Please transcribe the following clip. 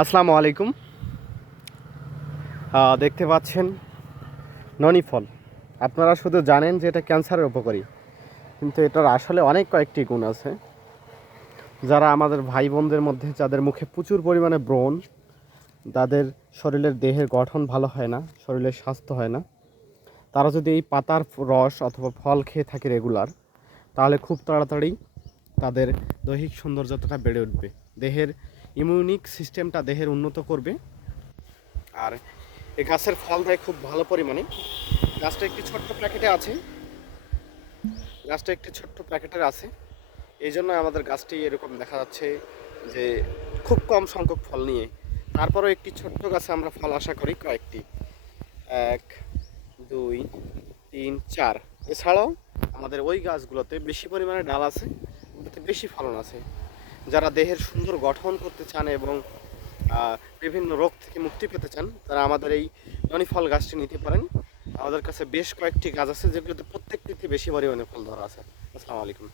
আসসালামু আলাইকুম। দেখতে পাচ্ছেন ননি ফল। আপনারা শুধু জানেন যে এটা ক্যান্সারের উপকারী, কিন্তু এটার আসলে অনেক কয়েকটি গুণ আছে। যারা আমাদের ভাই বোনদের মধ্যে যাদের মুখে প্রচুর পরিমাণে ব্রণ, তাদের শরীরের দেহের গঠন ভালো হয় না, শরীরের স্বাস্থ্য হয় না, তারা যদি এই পাতার রস অথবা ফল খেয়ে থাকে রেগুলার, তাহলে খুব তাড়াতাড়ি তাদের দৈহিক সৌন্দর্যতা বেড়ে উঠবে, দেহের ইমিউনিক সিস্টেমটা দেহের উন্নত করবে। আর এই গাছের ফল দেয় খুব ভালো পরিমাণে। গাছটা একটি ছোট্ট প্যাকেটে আছে, গাছটা একটি ছোট্ট প্যাকেটের আছে, এই জন্য আমাদের গাছটি এরকম দেখা যাচ্ছে যে খুব কম সংখ্যক ফল নিয়ে। তারপরেও একটি ছোট্ট গাছে আমরা ফল আশা করি কয়েকটি, 1 2 3 4। এছাড়াও আমাদের ওই গাছগুলোতে বেশি পরিমাণে ডাল আছে, ওটাতে বেশি ফলন আছে। যারা দেহের সুন্দর গঠন করতে চান এবং বিভিন্ন রোগ থেকে মুক্তি পেতে চান, তারা আমাদের এই ননি ফল গাছটি নিতে পারেন। আমাদের কাছে বেশ কয়েকটি গাছ আছে যেগুলোতে প্রত্যেকটিতে বেশি পরিমাণে ফল ধরা আছে। আসসালামু আলাইকুম।